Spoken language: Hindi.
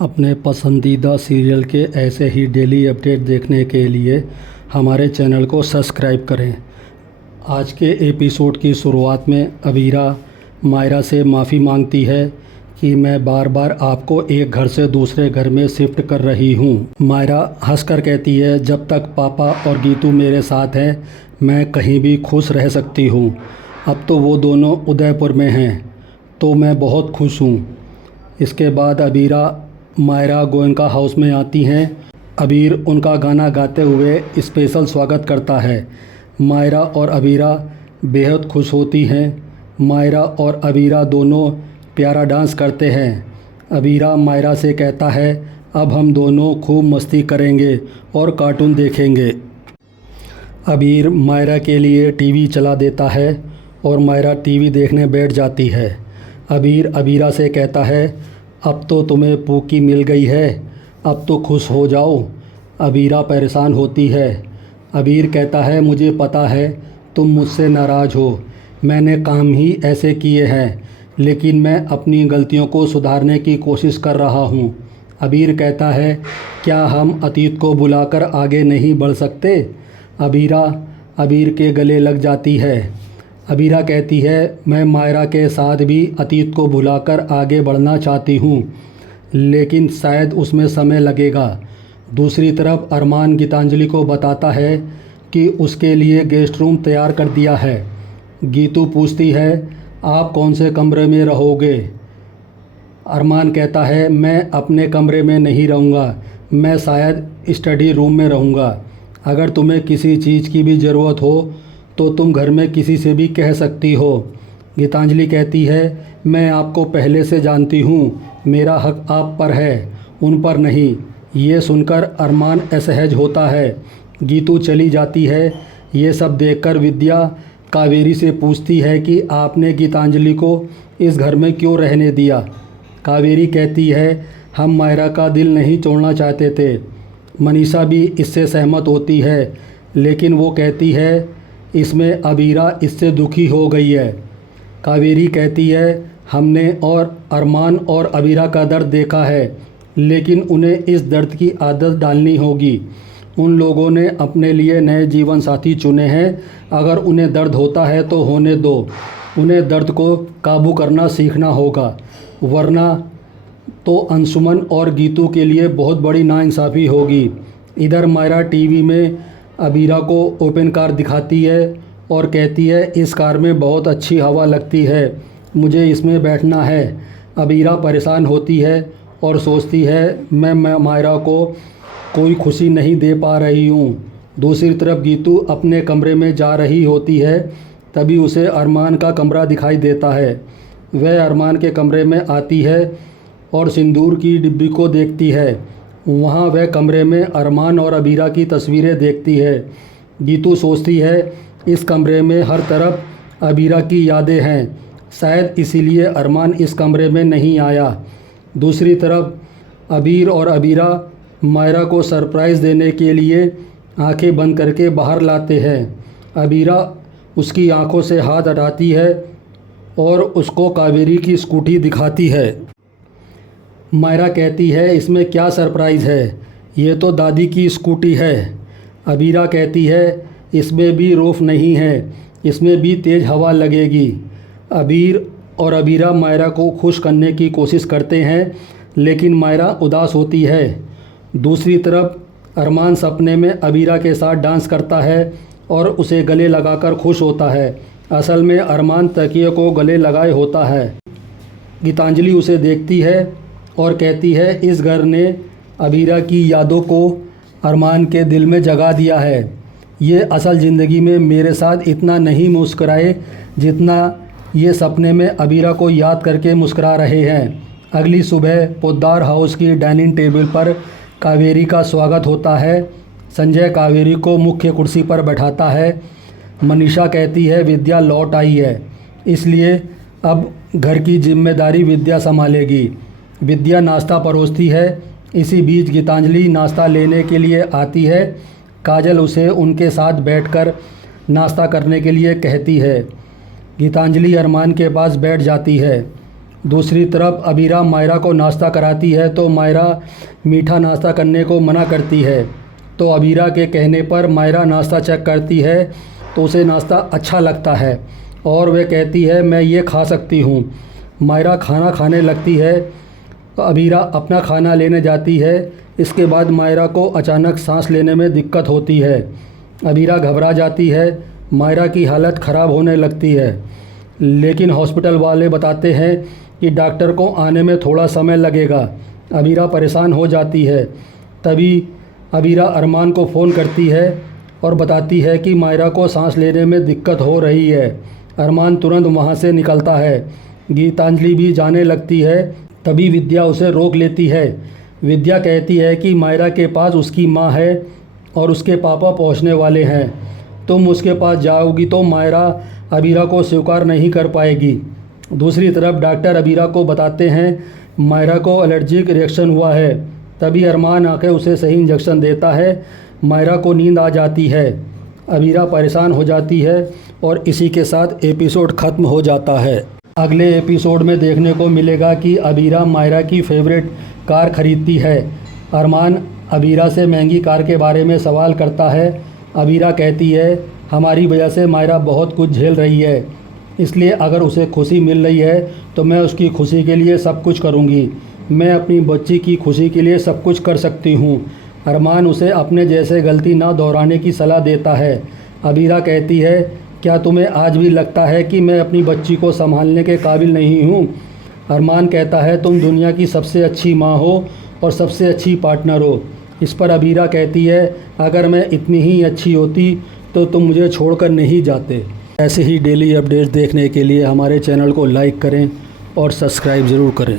अपने पसंदीदा सीरियल के ऐसे ही डेली अपडेट देखने के लिए हमारे चैनल को सब्सक्राइब करें। आज के एपिसोड की शुरुआत में अबीरा मायरा से माफ़ी मांगती है कि मैं बार बार आपको एक घर से दूसरे घर में शिफ्ट कर रही हूँ। मायरा हंसकर कहती है, जब तक पापा और गीतू मेरे साथ हैं मैं कहीं भी खुश रह सकती हूँ। अब तो वो दोनों उदयपुर में हैं तो मैं बहुत खुश हूँ। इसके बाद अबीरा मायरा गोयनका हाउस में आती हैं। अबीर उनका गाना गाते हुए स्पेशल स्वागत करता है। मायरा और अबीरा बेहद खुश होती हैं। मायरा और अबीरा दोनों प्यारा डांस करते हैं। अबीरा मायरा से कहता है, अब हम दोनों खूब मस्ती करेंगे और कार्टून देखेंगे। अबीर मायरा के लिए टीवी चला देता है और मायरा टीवी देखने बैठ जाती है। अबीर अबीरा से कहता है, अब तो तुम्हें पूकी मिल गई है, अब तो खुश हो जाओ। अबीरा परेशान होती है। अबीर कहता है, मुझे पता है तुम मुझसे नाराज़ हो, मैंने काम ही ऐसे किए हैं, लेकिन मैं अपनी गलतियों को सुधारने की कोशिश कर रहा हूँ। अबीर कहता है, क्या हम अतीत को बुलाकर आगे नहीं बढ़ सकते? अबीरा अबीर के गले लग जाती है। अबीरा कहती है, मैं मायरा के साथ भी अतीत को भुलाकर आगे बढ़ना चाहती हूँ, लेकिन शायद उसमें समय लगेगा। दूसरी तरफ अरमान गीतांजलि को बताता है कि उसके लिए गेस्ट रूम तैयार कर दिया है। गीतू पूछती है, आप कौन से कमरे में रहोगे? अरमान कहता है, मैं अपने कमरे में नहीं रहूँगा, मैं शायद स्टडी रूम में रहूँगा। अगर तुम्हें किसी चीज़ की भी ज़रूरत हो तो तुम घर में किसी से भी कह सकती हो। गीतांजलि कहती है, मैं आपको पहले से जानती हूँ, मेरा हक आप पर है, उन पर नहीं। ये सुनकर अरमान असहज होता है। गीतू चली जाती है। ये सब देखकर विद्या कावेरी से पूछती है कि आपने गीतांजलि को इस घर में क्यों रहने दिया? कावेरी कहती है, हम मायरा का दिल नहीं तोड़ना चाहते थे। मनीषा भी इससे सहमत होती है, लेकिन वो कहती है, इसमें अबीरा इससे दुखी हो गई है। कावेरी कहती है, हमने और अरमान और अबीरा का दर्द देखा है, लेकिन उन्हें इस दर्द की आदत डालनी होगी। उन लोगों ने अपने लिए नए जीवन साथी चुने हैं। अगर उन्हें दर्द होता है तो होने दो, उन्हें दर्द को काबू करना सीखना होगा, वरना तो अंशुमन और गीतू के लिए बहुत बड़ी नाइंसाफ़ी होगी। इधर मायरा टीवी में अबीरा को ओपन कार दिखाती है और कहती है, इस कार में बहुत अच्छी हवा लगती है, मुझे इसमें बैठना है। अबीरा परेशान होती है और सोचती है, मैं मायरा को कोई खुशी नहीं दे पा रही हूँ। दूसरी तरफ गीतू अपने कमरे में जा रही होती है, तभी उसे अरमान का कमरा दिखाई देता है। वह अरमान के कमरे में आती है और सिंदूर की डिब्बी को देखती है। वहाँ वह कमरे में अरमान और अबीरा की तस्वीरें देखती है। गीतू सोचती है, इस कमरे में हर तरफ अबीरा की यादें हैं, शायद इसीलिए अरमान इस कमरे में नहीं आया। दूसरी तरफ अबीर और अबीरा मायरा को सरप्राइज़ देने के लिए आंखें बंद करके बाहर लाते हैं। अबीरा उसकी आंखों से हाथ हटाती है और उसको कावेरी की स्कूटी दिखाती है। मायरा कहती है, इसमें क्या सरप्राइज़ है, ये तो दादी की स्कूटी है। अबीरा कहती है, इसमें भी रोफ नहीं है, इसमें भी तेज़ हवा लगेगी। अबीर और अबीरा मायरा को खुश करने की कोशिश करते हैं, लेकिन मायरा उदास होती है। दूसरी तरफ अरमान सपने में अबीरा के साथ डांस करता है और उसे गले लगाकर खुश होता है। असल में अरमान तकिए को गले लगाए होता है। गीतांजलि उसे देखती है और कहती है, इस घर ने अबीरा की यादों को अरमान के दिल में जगा दिया है। ये असल ज़िंदगी में मेरे साथ इतना नहीं मुस्कराए जितना ये सपने में अबीरा को याद करके मुस्करा रहे हैं। अगली सुबह पोद्दार हाउस की डाइनिंग टेबल पर कावेरी का स्वागत होता है। संजय कावेरी को मुख्य कुर्सी पर बैठाता है। मनीषा कहती है, विद्या लौट आई है, इसलिए अब घर की जिम्मेदारी विद्या संभालेगी। विद्या नाश्ता परोसती है। इसी बीच गीतांजलि नाश्ता लेने के लिए आती है। काजल उसे उनके साथ बैठकर नाश्ता करने के लिए कहती है। गीतांजलि अरमान के पास बैठ जाती है दूसरी तरफ अबीरा मायरा को नाश्ता कराती है तो मायरा मीठा नाश्ता करने को मना करती है। तो अबीरा के कहने पर मायरा नाश्ता चेक करती है तो उसे नाश्ता अच्छा लगता है और वह कहती है मैं ये खा सकती हूँ। मायरा खाना खाने लगती है तो अबीरा अपना खाना लेने जाती है। इसके बाद मायरा को अचानक सांस लेने में दिक्कत होती है। अबीरा घबरा जाती है। मायरा की हालत ख़राब होने लगती है, लेकिन हॉस्पिटल वाले बताते हैं कि डॉक्टर को आने में थोड़ा समय लगेगा। अबीरा परेशान हो जाती है। तभी अबीरा अरमान को फ़ोन करती है और बताती है कि मायरा को सांस लेने में दिक्कत हो रही है। अरमान तुरंत वहाँ से निकलता है। गीतांजलि भी जाने लगती है। तभी विद्या उसे रोक लेती है। विद्या कहती है कि मायरा के पास उसकी माँ है और उसके पापा पहुँचने वाले हैं। तुम उसके पास जाओगी तो मायरा अबीरा को स्वीकार नहीं कर पाएगी। दूसरी तरफ डॉक्टर अबीरा को बताते हैं मायरा को एलर्जिक रिएक्शन हुआ है। तभी अरमान आकर उसे सही इंजेक्शन देता है। मायरा को नींद आ जाती है। अबीरा परेशान हो जाती है और इसी के साथ एपिसोड ख़त्म हो जाता है। अगले एपिसोड में देखने को मिलेगा कि अबीरा मायरा की फेवरेट कार खरीदती है। अरमान अबीरा से महंगी कार के बारे में सवाल करता है। अबीरा कहती है हमारी वजह से मायरा बहुत कुछ झेल रही है, इसलिए अगर उसे खुशी मिल रही है तो मैं उसकी खुशी के लिए सब कुछ करूँगी। मैं अपनी बच्ची की खुशी के लिए सब कुछ कर सकती हूँ। अरमान उसे अपने जैसे गलती ना दोहराने की सलाह देता है। अबीरा कहती है क्या तुम्हें आज भी लगता है कि मैं अपनी बच्ची को संभालने के काबिल नहीं हूँ? अरमान कहता है तुम दुनिया की सबसे अच्छी माँ हो और सबसे अच्छी पार्टनर हो। इस पर अबीरा कहती है अगर मैं इतनी ही अच्छी होती तो तुम मुझे छोड़कर नहीं जाते। ऐसे ही डेली अपडेट्स देखने के लिए हमारे चैनल को लाइक करें और सब्सक्राइब ज़रूर करें।